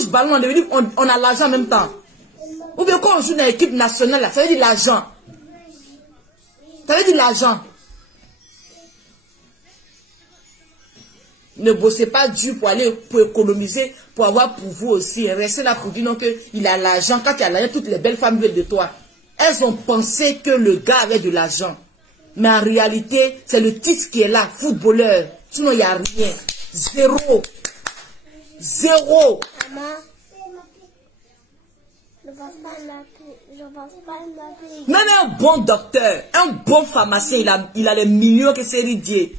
touche ballon, on a l'argent en même temps. Ou bien quand on joue dans l'équipe nationale, là, ça veut dire l'argent. Ça veut dire l'argent. Ne bossez pas dur pour aller pour économiser, pour avoir pour vous aussi. Restez là pour dire non qu'il a l'argent. Quand il a l'argent, toutes les belles femmes veulent de toi. Elles ont pensé que le gars avait de l'argent. Mais en réalité, c'est le titre qui est là, footballeur. Sinon, il n'y a rien. Zéro. Zéro. Maman, Même un bon docteur, un bon pharmacien, il a les millions que c'est Dieu.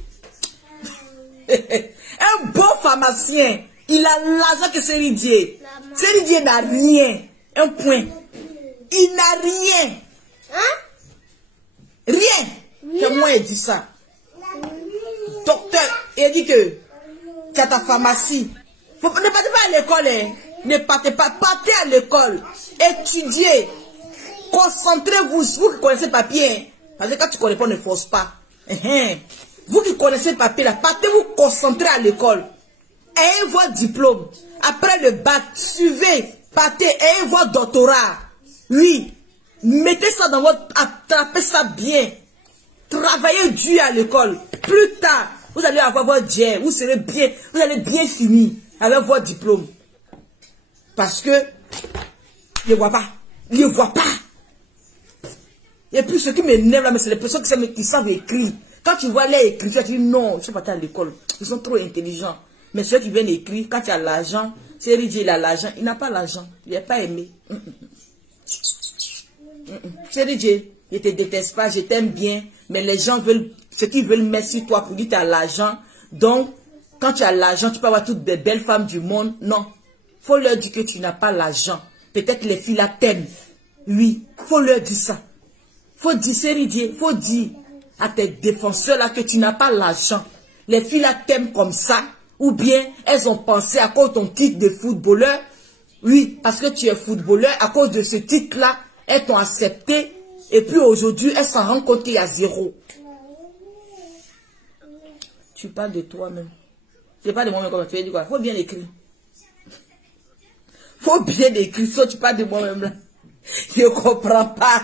Un bon pharmacien, il a l'argent que c'est Dieu. C'est Dieu n'a rien. Un point. Il n'a rien. hein? Rien. C'est moi qui dit ça. Docteur, il dit que tu as ta pharmacie. Ne partez pas à l'école. Hein. Ne partez pas. Partez à l'école. Étudiez. Concentrez-vous. Vous qui connaissez le papier. Hein. Parce que quand tu ne connais pas, ne force pas. Vous qui connaissez le papier, là, partez-vous concentrer à l'école. Ayez votre diplôme. Après le bac, suivez. Partez. Ayez votre doctorat. Oui. Mettez ça dans votre... Attrapez ça bien. Travaillez dur à l'école. Plus tard, vous allez avoir votre dieu. Vous serez bien. Vous allez bien finir avec votre diplôme. Parce que... Il ne voit pas. Il ne voit pas. Et puis ce qui m'énerve là, mais c'est les personnes qui savent écrire. Quand tu vois les écritures, tu dis non, je ne suis pas à l'école. Ils sont trop intelligents. Mais ceux qui viennent écrire, quand tu as l'argent, c'est Dieu, il a l'argent. Il n'a pas l'argent. Il n'est pas aimé. C'est Dieu, je ne te déteste pas, je t'aime bien. Mais les gens veulent, ceux qui veulent mettre sur toi pour dire que tu as l'argent. Donc, quand tu as l'argent, tu peux avoir toutes les belles femmes du monde. Non. Il faut leur dire que tu n'as pas l'argent. Peut-être les filles la t'aiment. Oui. Il faut leur dire ça. Il faut dire, c'est Dieu. Il faut dire à tes défenseurs là que tu n'as pas l'argent. Les filles là t'aiment comme ça. Ou bien, elles ont pensé à cause de ton titre de footballeur. Oui, parce que tu es footballeur. À cause de ce titre-là, elles t'ont accepté. Et puis aujourd'hui, elles s'en rendent compte qu'il y a zéro. Tu parles de toi-même. Tu parles de moi-même comme tu veux dire quoi? Faut bien écrire. Faut bien écrire. Soit tu parles de moi-même là. Je ne comprends pas.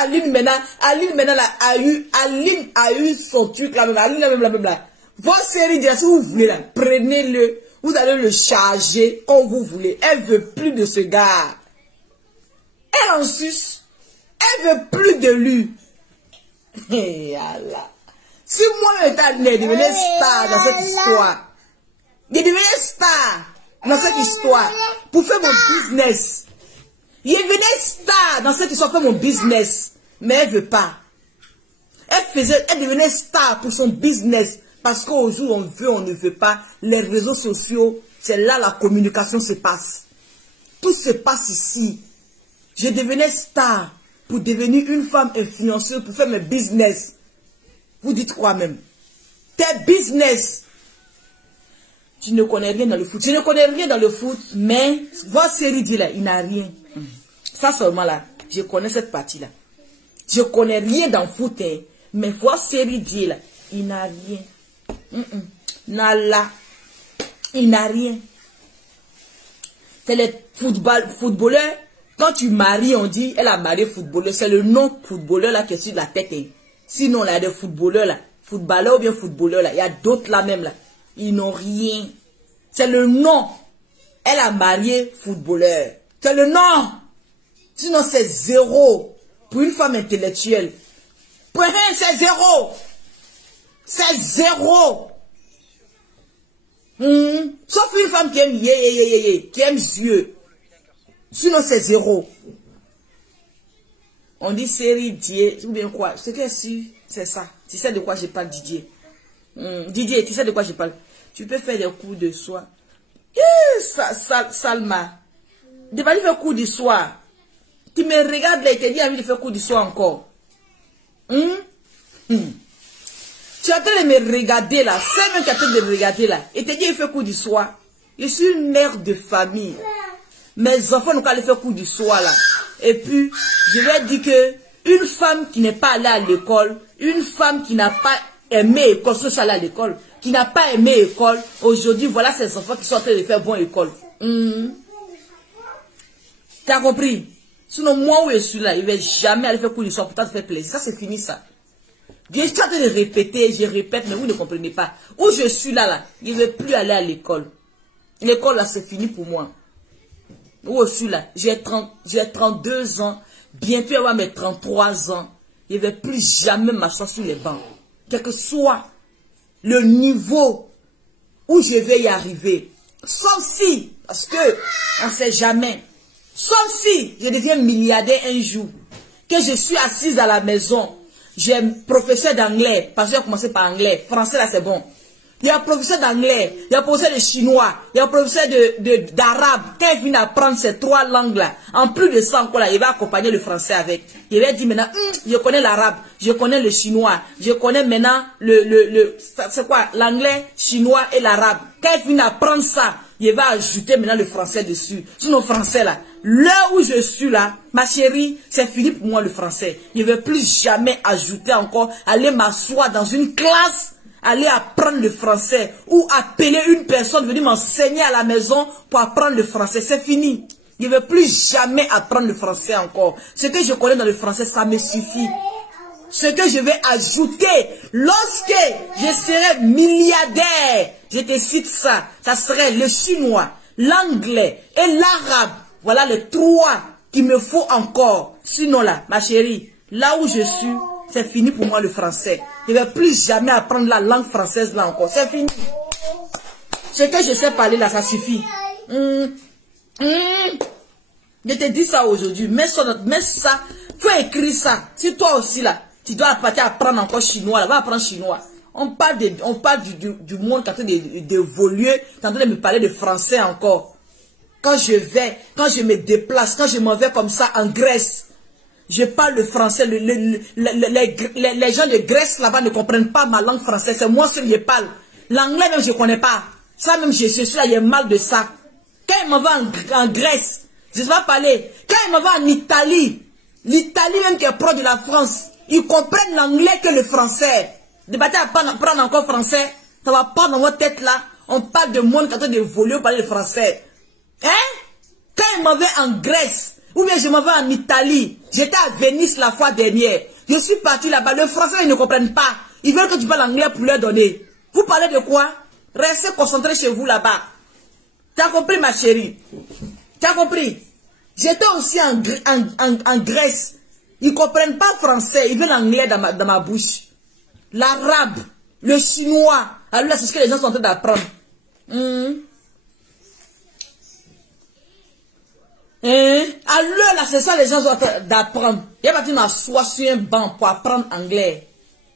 Aline maintenant là, Aline a eu son truc là même. Aline là même là. Votre série de si vous voulez là, prenez-le. Vous allez le charger quand vous voulez. Elle veut plus de ce gars. Elle en suce. Elle veut plus de lui. Et Allah. Si moi je devenais star dans cette histoire. Je devenais star dans cette histoire. Pour faire mon business. Je devenais star dans cette histoire pour faire mon business. Mais elle veut pas. Elle devenait star pour son business. Parce qu'au jour où on veut, on ne veut pas. Les réseaux sociaux, c'est là la communication se passe. Tout se passe ici. Je devenais star pour devenir une femme influenceuse pour faire mes business. Vous dites quoi même? Tes business. Tu ne connais rien dans le foot. Je ne connais rien dans le foot, mais votre série dit là, il n'a rien. Ça seulement là, je connais cette partie là. Je connais rien dans le foot, hein, mais votre série dit là, il n'a rien. Nala. Il n'a rien. C'est les footballeurs. Quand tu maries, on dit, elle a marié footballeur. C'est le nom footballeur là qui est sur la tête. Hein. Sinon, là, il y a des footballeurs là. Footballeur ou bien footballeur là. Il y a d'autres là même là. Ils n'ont rien. C'est le nom. Elle a marié footballeur. C'est le nom. Sinon, c'est zéro. Pour une femme intellectuelle. C'est zéro. C'est zéro. Sauf une femme qui aime qui aime yeux. Sinon, c'est zéro. On dit série Didier, ou bien quoi? C'est que si, c'est ça. Tu sais de quoi je parle, Didier. Didier, tu sais de quoi je parle? Tu peux faire des cours de soir. Salma. Tu vas faire cours du soir. Tu me regardes là et tu dis envie de faire cours du soir encore. Tu es en train de me regarder là. C'est même qui est en train de me regarder là. Et tu dis il fait cours du soir. Je suis une mère de famille. Mes enfants n'ont qu'à aller faire cours du soir là. Et puis, je vais dire que une femme qui n'est pas allée à l'école, une femme qui n'a pas aimé l'école, ceux qui sont allés à l'école, qui n'a pas aimé l'école, aujourd'hui, voilà ces enfants qui sont en train de faire bonne école. Tu as compris? Sinon, moi où je suis là, il ne vais jamais aller faire cours d'histoire pour te faire plaisir. Ça, c'est fini, ça. Je suis en train de répéter, je répète, mais vous ne comprenez pas. Où je suis là, je ne vais plus aller à l'école. L'école, là, c'est fini pour moi. Où je suis là, j'ai 32 ans, bientôt je vais avoir mes 33 ans. Je ne vais plus jamais m'asseoir sur les bancs. Quel que soit le niveau où je vais y arriver. Sauf si, parce que on ne sait jamais, sauf si je deviens milliardaire un jour, que je suis assise à la maison, j'ai un professeur d'anglais, parce que j'ai commencé par anglais, français là c'est bon. Il y a un professeur d'anglais, il y a un professeur de chinois, il y a un professeur d'arabe. Quand il vient apprendre ces 3 langues-là, en plus de ça encore là, il va accompagner le français avec. Il va dire maintenant, je connais l'arabe, je connais le chinois, je connais maintenant c'est quoi, l'anglais, chinois et l'arabe. Quand il vient apprendre ça, il va ajouter maintenant le français dessus. Sinon, français là, l'heure où je suis là, ma chérie, c'est fini pour moi le français. Je ne vais plus jamais ajouter encore, aller m'asseoir dans une classe, aller apprendre le français ou appeler une personne venir m'enseigner à la maison pour apprendre le français. C'est fini. Je ne vais plus jamais apprendre le français encore. Ce que je connais dans le français, ça me suffit. Ce que je vais ajouter lorsque je serai milliardaire, je te cite ça, ça serait le chinois, l'anglais et l'arabe. Voilà les 3 qu'il me faut encore. Sinon là, ma chérie, là où je suis, c'est fini pour moi le français. Je ne vais plus jamais apprendre la langue française là encore. C'est fini. Ce que je sais parler là, ça suffit. Je te dis ça aujourd'hui. Mets ça. Faut écrire ça. Si toi aussi là, tu dois partir apprendre encore chinois, là, va apprendre chinois. On parle du monde qui est en train d'évoluer. Tu es en train de me parler de français encore. Quand je me déplace, quand je m'en vais comme ça en Grèce, je parle le français. Les gens de Grèce là-bas ne comprennent pas ma langue française. C'est moi seul qui parle. L'anglais même je ne connais pas. Ça même je suis là, il y a mal de ça. Quand il m'en va en Grèce, je ne sais pas parler. Quand il m'en va en Italie, l'Italie même qui est proche de la France, ils comprennent l'anglais que le français. Débattez à prendre encore français, ça va pas dans votre tête là. On parle de monde qui est en train d'évoluer, parler le français. Hein? Quand il m'en va en Grèce, ou bien je m'en vais en Italie, j'étais à Venise la fois dernière, je suis parti là-bas, le français ils ne comprennent pas. Ils veulent que tu parles anglais pour leur donner. Vous parlez de quoi? Restez concentrés chez vous là-bas. Tu as compris ma chérie? Tu as compris? J'étais aussi en Grèce. Ils ne comprennent pas français, ils veulent l'anglais dans ma bouche. L'arabe, le chinois, alors là c'est ce que les gens sont en train d'apprendre. Alors là c'est ça les gens sont en train d'apprendre. Il y a pas de m'asseoir sur un banc pour apprendre anglais.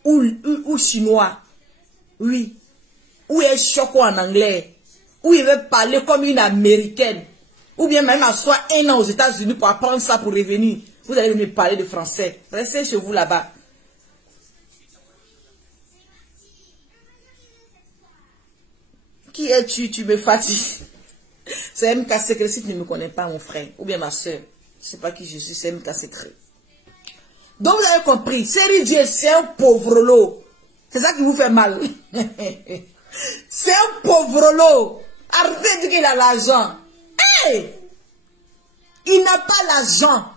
Ou chinois. Oui. Ou un choco en anglais. Ou il veut parler comme une américaine. Ou bien même m'asseoir 1 an aux États-Unis pour apprendre ça pour revenir. Vous allez me parler de français. Restez chez vous là-bas. Qui es-tu? Tu me fatigues. C'est MK Secret si tu ne me connais pas, mon frère. Ou bien ma soeur. Je ne sais pas qui je suis, c'est MK Secret. Donc vous avez compris. Série Dieu, c'est un pauvre lot. C'est ça qui vous fait mal. C'est un pauvre lot. Arrêtez de dire qu'il a l'argent. Hey! Il n'a pas l'argent.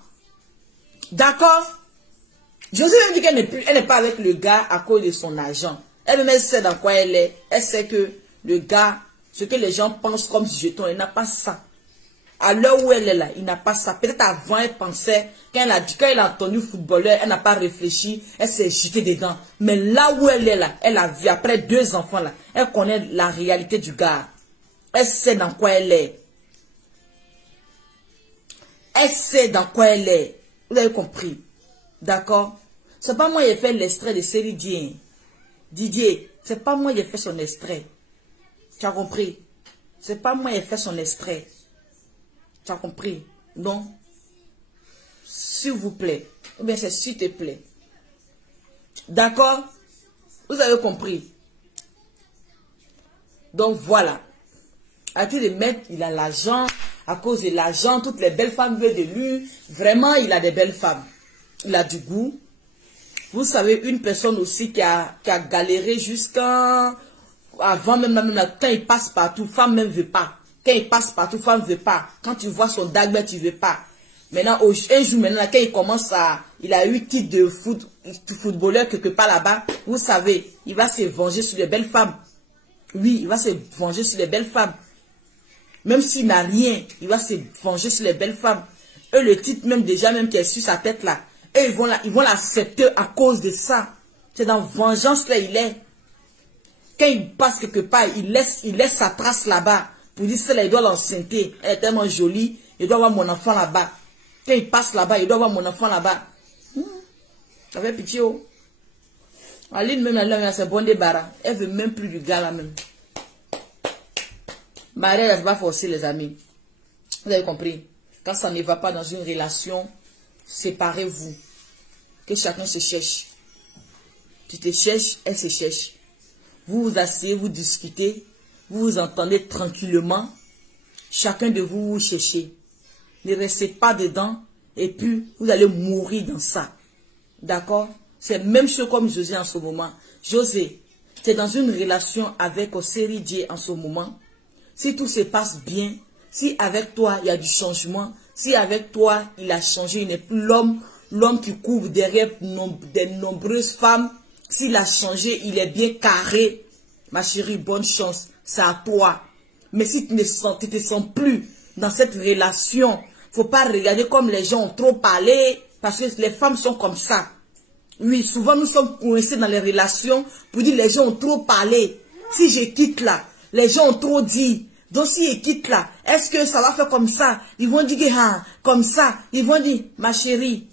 D'accord? Josué même dit qu'elle n'est pas avec le gars à cause de son argent. Elle-même sait dans quoi elle est. Elle sait que le gars, ce que les gens pensent comme jeton, elle n'a pas ça. À l'heure où elle est là, il n'a pas ça. Peut-être avant, elle pensait, quand elle a entendu footballeur, elle n'a pas réfléchi, elle s'est jetée dedans. Mais là où elle est là, elle a vu, après 2 enfants là, elle connaît la réalité du gars. Elle sait dans quoi elle est. Elle sait dans quoi elle est. Vous avez compris? D'accord? C'est pas moi qui ai fait l'extrait de série Didier. C'est pas moi qui ai fait son extrait. Tu as compris? C'est pas moi qui ai fait son extrait. Tu as compris? Donc, s'il vous plaît. Ou bien c'est s'il te plaît. D'accord? Vous avez compris? Donc voilà. Arrêtez de mettre, il a l'argent. À cause de l'argent, toutes les belles femmes veulent de lui. Vraiment, il a des belles femmes. Il a du goût. Vous savez, une personne aussi qui a galéré jusqu'à... Avant même quand il passe partout, femme même ne veut pas. Quand il passe partout, femme ne veut pas. Quand tu vois son dagbe, tu ne veux pas. Maintenant, un jour, maintenant, quand il commence à... Il a eu titre de footballeur quelque part là-bas. Vous savez, il va se venger sur les belles femmes. Oui, il va se venger sur les belles femmes. Même s'il n'a rien, il va se venger sur les belles femmes. Eux, le titre même déjà, même qui est sur sa tête là. Et ils vont l'accepter à cause de ça. C'est dans vengeance là il est. Quand il passe quelque part, il laisse sa trace là-bas. Pour dire celle-là, il doit l'enceinte. Elle est tellement jolie. Il doit avoir mon enfant là-bas. Quand il passe là-bas, il doit avoir mon enfant là-bas. Ça fait pitié. Oh. Aline même là, c'est bon débarras. Elle veut même plus du gars là même. Marie, elle ne va pas forcer les amis. Vous avez compris? Quand ça ne va pas dans une relation, séparez-vous. Que chacun se cherche. Tu te cherches, elle se cherche. Vous vous asseyez, vous discutez. Vous vous entendez tranquillement. Chacun de vous, vous cherchez. Ne restez pas dedans. Et puis, vous allez mourir dans ça. D'accord? C'est la même chose comme José en ce moment. José, tu es dans une relation avec Série Dieu en ce moment. Si tout se passe bien, si avec toi, il y a du changement, si avec toi, il a changé, il n'est plus l'homme qui couvre derrière des nombreuses femmes, s'il a changé, il est bien carré, ma chérie, bonne chance, c'est à toi. Mais si tu ne te sens plus dans cette relation, faut pas regarder comme les gens ont trop parlé, parce que les femmes sont comme ça. Oui, souvent nous sommes coincés dans les relations pour dire les gens ont trop parlé. Si je quitte là, les gens ont trop dit. Donc si je quitte là, est-ce que ça va faire comme ça? Ils vont dire comme ça. Ils vont dire, ma chérie,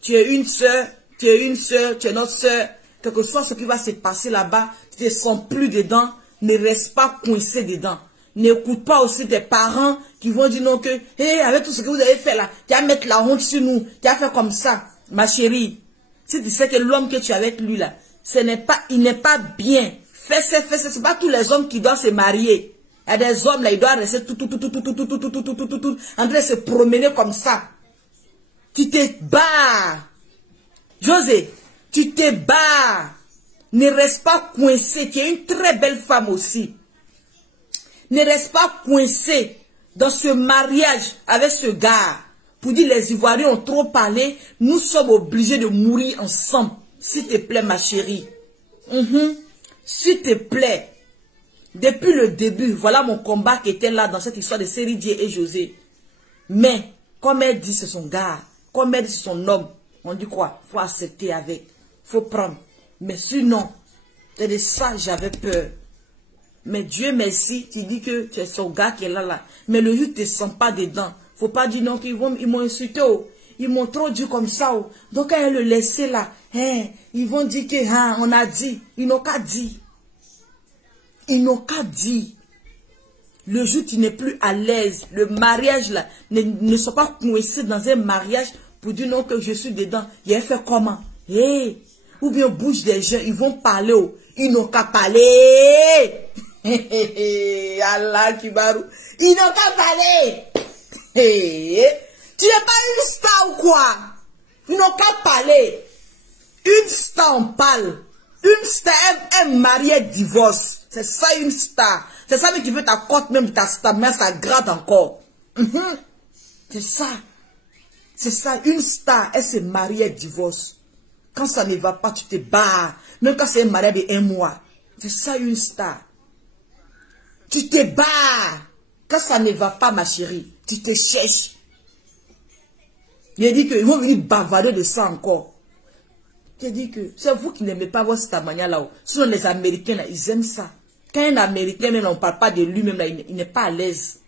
tu es une soeur, tu es notre soeur. Quel que soit ce qui va se passer là-bas, tu ne te sens plus dedans. Ne reste pas coincé dedans. N'écoute pas aussi tes parents qui vont dire non que, hey, avec tout ce que vous avez fait là, tu vas mettre la honte sur nous, tu vas faire comme ça. Ma chérie, si tu sais que l'homme que tu es avec lui là, il n'est pas bien. Fais, c'est pas tous les hommes qui doivent se marier. Il y a des hommes là, ils doivent rester tout, en train de se promener comme ça. Tu te bats. José, tu te bats. Ne reste pas coincé. Tu es une très belle femme aussi. Ne reste pas coincé dans ce mariage avec ce gars. Pour dire les Ivoiriens ont trop parlé, nous sommes obligés de mourir ensemble. S'il te plaît, ma chérie. S'il te plaît. Depuis le début, voilà mon combat qui était là dans cette histoire de Série Dieu et José. Mais, comme elle dit, c'est son gars. Comme elle dit, c'est son homme. On dit quoi? Faut accepter avec. Faut prendre. Mais sinon, c'est de ça j'avais peur. Mais Dieu merci, tu dis que tu es son gars qui est là. Mais le jour, tu ne te sens pas dedans. Faut pas dire non, ils m'ont insulté. Oh. Ils m'ont trop dit comme ça. Oh. Donc, quand elle le laissait là, ils vont dire que, on a dit. Ils n'ont qu'à dire. Ils n'ont qu'à dire. Le jour tu n'es plus à l'aise, le mariage là, ne sois pas coincé dans un mariage pour dire non que je suis dedans. Il a fait comment? Ou bien bouge des gens, ils vont parler. Oh. Ils n'ont qu'à parler. Allah Kibarou. Ils n'ont qu'à parler. Tu n'es pas une star ou quoi? Ils n'ont qu'à parler. Une star on parle. Une star, un marié divorce. C'est ça une star. C'est ça mais tu veux ta cote même ta star, mais ça gratte encore. C'est ça. C'est ça, une star, elle se marie, elle divorce. Quand ça ne va pas, tu te bats. Même quand c'est un mariage de 1 mois. C'est ça une star. Tu te bats. Quand ça ne va pas, ma chérie, tu te cherches. Il dit qu'ils vont venir bavarder de ça encore. Je dis que c'est vous qui n'aimez pas voir cette manière là. Sinon les Américains là, ils aiment ça. Quand un Américain même, on ne parle pas de lui-même là, il n'est pas à l'aise.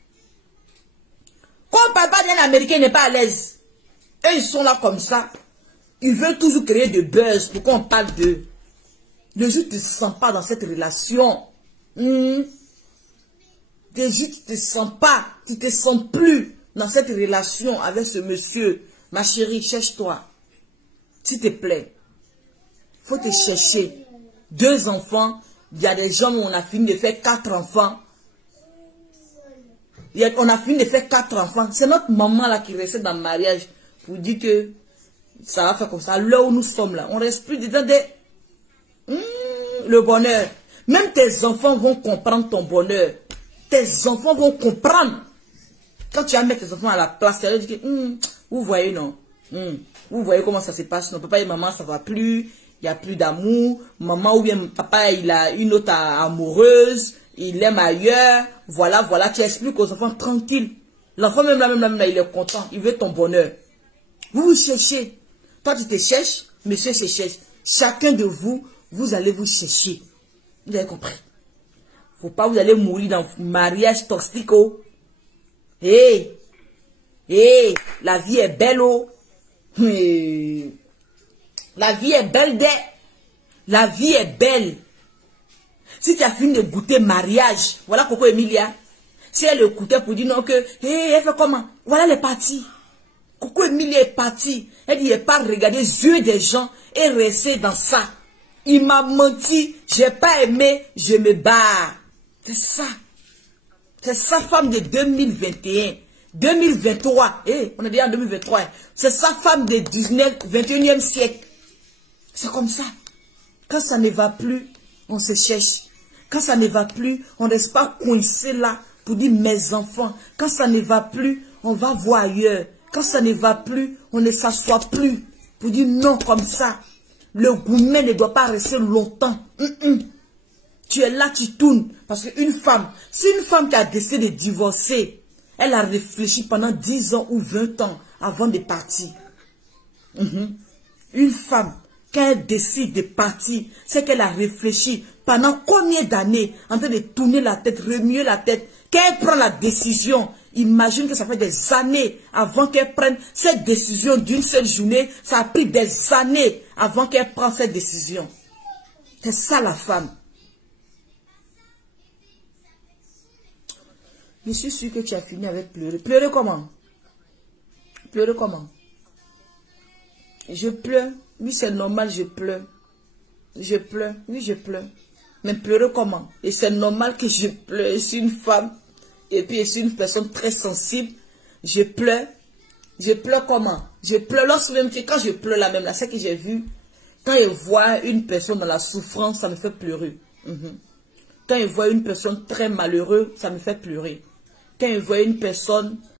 Quand on ne parle pas d'un Américain, il n'est pas à l'aise. Et ils sont là comme ça. Ils veulent toujours créer de buzz pour qu'on parle d'eux. Le jour tu ne te sens pas dans cette relation. Le jour tu ne te sens pas, tu ne te sens plus dans cette relation avec ce monsieur. Ma chérie, cherche-toi. S'il te plaît. Faut te chercher. 2 enfants. Il y a des gens où on a fini de faire 4 enfants. On a fini de faire 4 enfants. C'est notre maman là qui restait dans le mariage pour dire que ça va faire comme ça. Là où nous sommes là, on reste plus dedans le bonheur. Même tes enfants vont comprendre ton bonheur. Tes enfants vont comprendre. Quand tu vas mettre tes enfants à la place, tu vas dire que, vous voyez, non? Vous voyez comment ça se passe? Non, papa et maman, ça va plus. Il n'y a plus d'amour. Maman ou bien papa, il a une autre amoureuse. Il aime ailleurs. Voilà, voilà. Tu expliques aux enfants tranquille. L'enfant même là, il est content. Il veut ton bonheur. Vous vous cherchez. Toi, tu te cherches. Monsieur se cherche. Chacun de vous, vous allez vous chercher. Vous avez compris? Faut pas vous allez mourir dans le mariage toxique. Oh. Hé, la vie est belle. Oh. La vie est belle. La vie est belle. Si tu as fini de goûter mariage, voilà Coco Emilia. Si elle écoutait pour dire non que, elle fait comment? Voilà les parties. Coco Emilia est partie. Elle dit, elle pas regarder les yeux des gens et rester dans ça. Il m'a menti, j'ai pas aimé, je me barre. C'est ça. C'est sa femme de 2021. 2023. On est déjà en 2023. C'est sa femme de 21e siècle. C'est comme ça. Quand ça ne va plus, on se cherche. Quand ça ne va plus, on ne reste pas coincé là pour dire mes enfants. Quand ça ne va plus, on va voir ailleurs. Quand ça ne va plus, on ne s'assoit plus pour dire non comme ça. Le gourmet ne doit pas rester longtemps. Tu es là, tu tournes. Parce qu'une femme, si une femme qui a décidé de divorcer, elle a réfléchi pendant 10 ans ou 20 ans avant de partir. Une femme, quand elle décide de partir, c'est qu'elle a réfléchi pendant combien d'années en train de tourner la tête, remuer la tête. Quand elle prend la décision, imagine que ça fait des années avant qu'elle prenne cette décision d'une seule journée. Ça a pris des années avant qu'elle prenne cette décision. C'est ça la femme. Je suis sûr que tu as fini avec pleurer. Pleurer comment? Pleurer comment? Je pleure. Oui, c'est normal, je pleure. Je pleure. Oui, je pleure. Mais pleurer comment? Et c'est normal que je pleure. Je suis une femme. Et puis, je suis une personne très sensible. Je pleure. Je pleure comment? Je pleure lorsque même, quand je pleure là même, là, c'est que j'ai vu. Quand je vois une personne dans la souffrance, ça me fait pleurer. Quand je vois une personne très malheureuse, ça me fait pleurer. Quand je vois une personne